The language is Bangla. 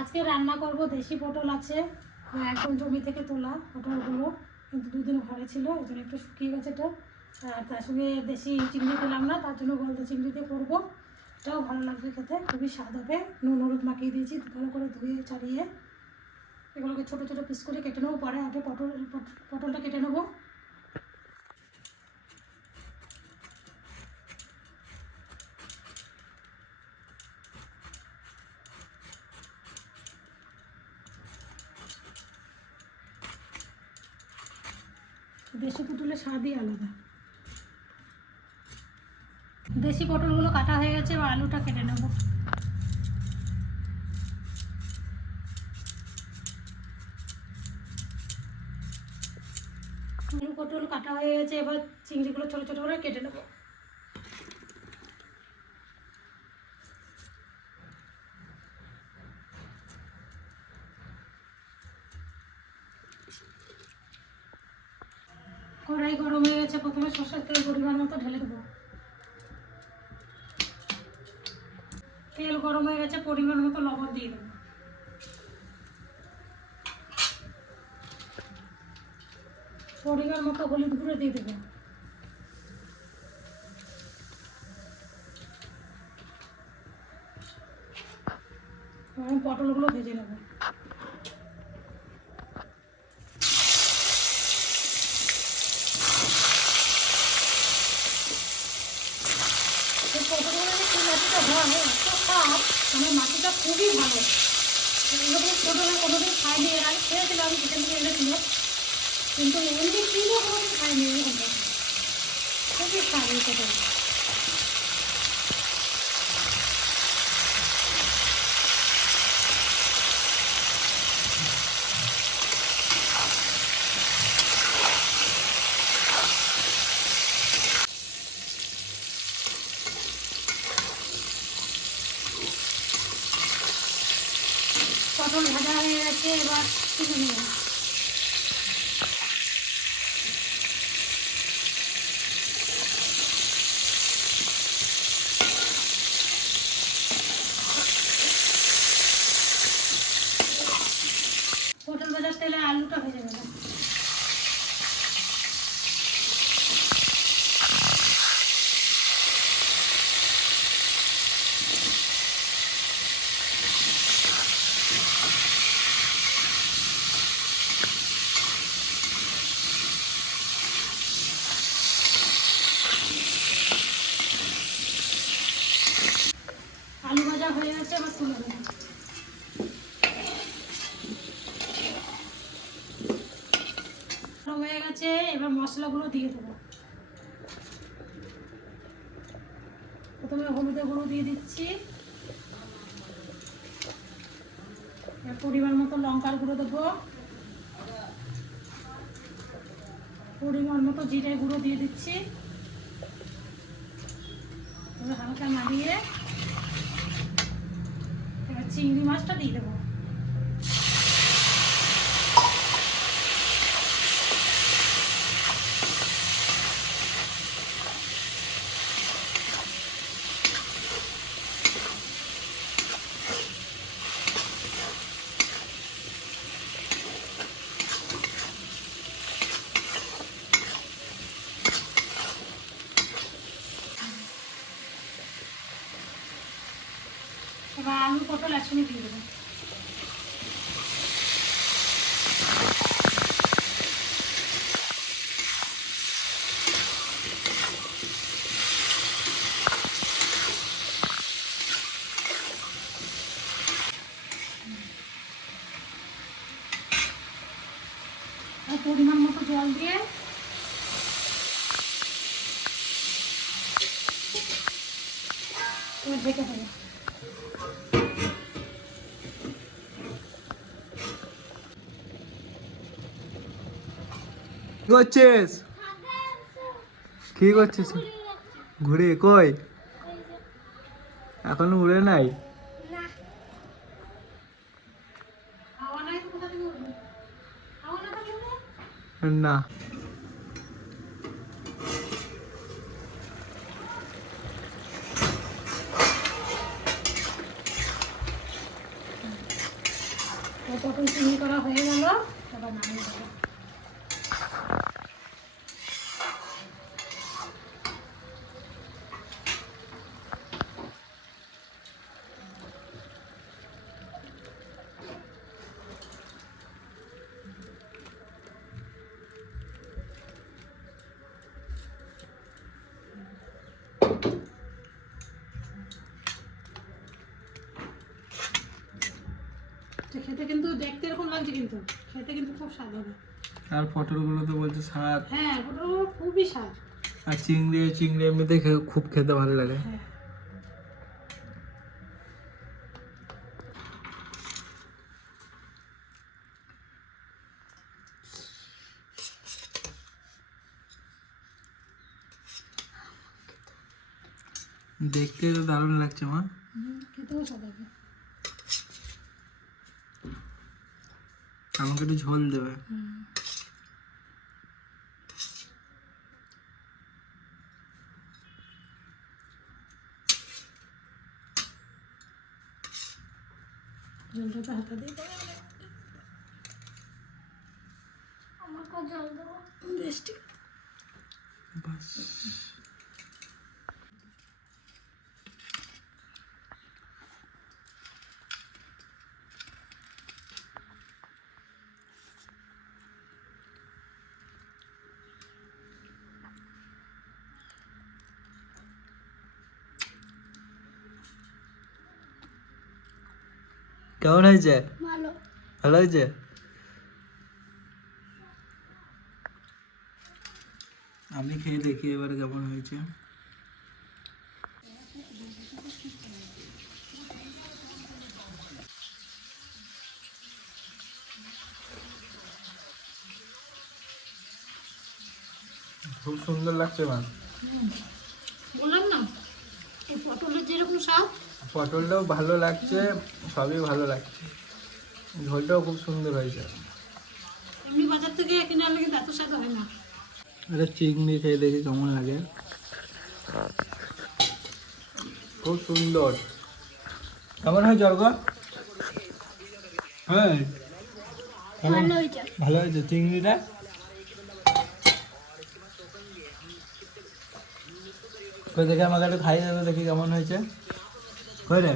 আজকে রান্না করব দেশি পটল আছে একদম জমি থেকে তোলা পটলগুলো, কিন্তু দুদিন ঘরে ছিল এই জন্য একটু শুকিয়ে গেছে এটা। আর তার সঙ্গে দেশি চিংড়ি পেলাম না, তার জন্য গলদা চিংড়ি দিয়ে করব। এটাও ভালো লাগবে খেতে, খুবই স্বাদ হবে। নুন, হলুদ মাখিয়ে দিয়েছি, ভালো করে ধুয়ে ছাড়িয়ে এগুলোকে ছোটো ছোটো পিস করে কেটে নেব, পরে আগে পটল পটলটা কেটে নেব। দেশি পটলের স্বাদই আলাদা। দেশি পটলগুলো কাটা হয়ে গেছে, এবার আলুটা কেটে নেব। আলু পটল কাটা হয়ে গেছে, এবার চিংড়িগুলো ছোটো ছোটো করে কেটে নেব। কড়াই গরম হয়ে গেছে, প্রথমে সর্ষের তেল পরিমাণ মতো ঢেলে দেবো। তেল গরম হয়ে গেছে, পরিমাণ মতো লবণ দিয়ে দেবো। পরিমাণ মতো হলুদ গুঁড়ো দিয়ে দেবো। পটলগুলো ভেজে নেব এই পটলগুলো যে কি হয় এত খাওয়া আমার মাটিটা খুবই ভালো। এরকম পটলে কোনোদিন খাইনি। এর আগে খেয়েছিলাম চিকেন দিয়ে এনেছিল। কিন্তু এমনি কিনে কোনোদিন খাইনি, এরকম। খুবই স্বাদ এই পটল ভাজা হয়ে গেছে এবার তুলে নেব পটল ভাজার তেলে আলুটা ভেজে নেব আলু ভাজা হয়ে গেছে, এবার মশলাগুলো দিয়ে দেবো। প্রথমে হলুদের গুঁড়ো দিয়ে দিচ্ছি। পরিমাণ মতো লঙ্কার গুঁড়ো দেবো। পরিমাণ মতো জিরে গুঁড়ো দিয়ে দিচ্ছি। হালকা এবার চিংড়ি মাছটা দিয়ে দেবো। এবার আলু পটল একসঙ্গে দিয়ে দেবো। পরিমাণ মতো জল দিয়ে ঢেকে দেবো। কি করছিস? কি করছিস? ঘুরে কই? এখনও উড়ে নাই? না। থাকলে উঠবে? না তো পটল চিংড়ি করা হয়ে গেল, এবার নামিয়ে দেবো। খেতে কিন্তু দেখতে এরকম লাগছে কিন্তু। খেতে কিন্তু খুব স্বাদ হবে। আর পটলগুলো তো বলছে স্বাদ। হ্যাঁ পটল খুবই স্বাদ। আর চিংড়ি চিংড়ি এমনিতে খুব খেতে ভালো লাগে। হ্যাঁ। দেখতে তো দারুণ লাগছে মা। খেতেও স্বাদ আমাকে একটু ঝোল দেবে হুম। জলটা তো হাতে দিয়ে দেবে। বেশ ঠিক আছে। বাস কেমন হয়েছে? ভালো। হয়েছে? আমি খেয়ে দেখি এবার কেমন হয়েছে। খুব সুন্দর লাগছে মা। বললাম না এই পটলের যেরকম স্বাদ পটলটাও ভালো লাগছে সবই ভালো লাগছে। ঝোলটাও খুব সুন্দর হয়েছে। এমনি বাজার থেকে কিনে আনলে কিন্তু এত স্বাদ হয় না। এটা চিংড়ি খেয়ে দেখি কেমন লাগে। খুব সুন্দর। কেমন হয় জর্গ হ্যাঁ। ভালো হয়েছে। চিংড়িটা? দেখে আমাকে একটু খাইয়ে দেবে দেখি কেমন হয়েছে। പോരെ